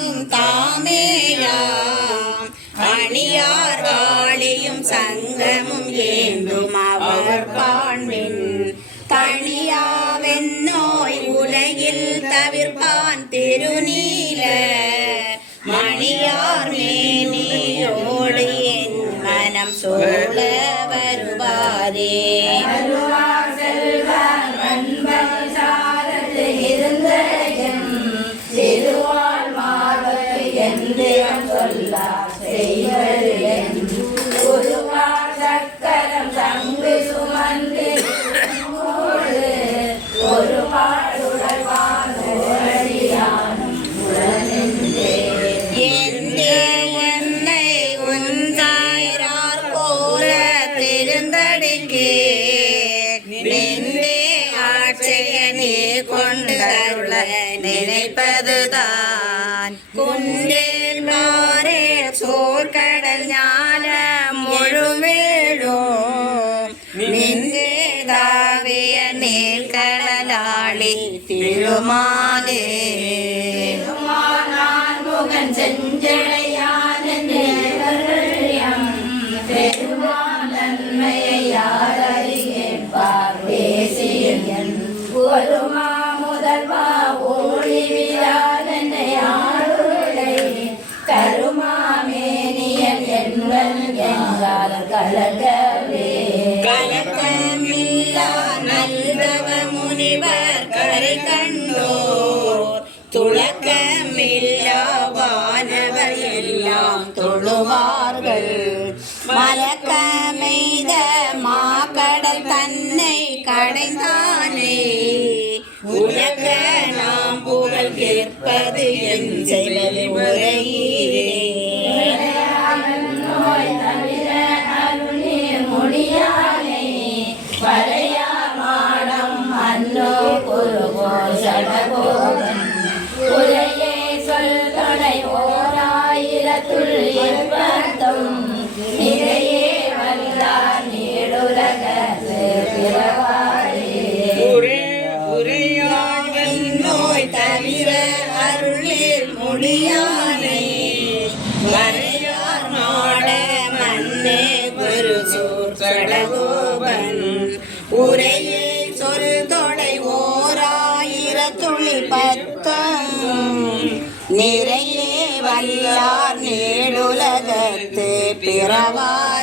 அணியாவும் தாமேயாம் அணியார் ஆளியும் சங்கமும் ஏந்தும் அவர் காண்பின் தனியாவென் நோய் உலகில் தவிர்ப்பான் திருநீல மணியார் மேனியோடு என் மனம் சோழ வருவாரே. சக்கரம் சங்கு சுமந்து ஒரு பாடுடல்வான் என்னை உந்தாயிரார் போல திருந்தடிக்கே நின்றே ஆட்சிய நீ கொண்டருள நினைப்பதுதான் குன்றேல் மாறே சோர்கடல் ஞான முழுவேழும் நின்றே தாவிய நீல் கடலாளி திருமாலே. முகன் செஞ்சடையான பெருமான் நன்மையை யார் அறியேற்பார் பேசியன் ஒரு முதல்வா ஓடிவியாதனை ஆளுடை கருமாமேனியன் என்பன் என்றால் கலக்கவே கலக்கமில்லா நல்லவ முனிவர் கரை கண்டோர் துளக்கமில்லா வானவர் எல்லாம் தொழுவார்கள் மலக்கமைத மாக்கடல் தன்னை கடைந்தானே உலக நாம் புகழ் கேட்பது என் செய்வது முறையே. நோய் தவிர அருளே முடியானே வரையா மாடம் அன்னோ குருகோ சடகோகன் உரையே சொல்தொடை ஓராயிரத்துள் எப்பத்தும் நிறையே வல்லார் நீடுலகத்து பிறவாரே. நோய் தவிர அருளில் முடியானை வரையார் நாட மன்னே குரு சூர்கடகோபன் உரையே சொல் தொடை ஓராயிரத்துளி பத்தம் நிறையே வல்லார் நீடுலகத்து பிறவார்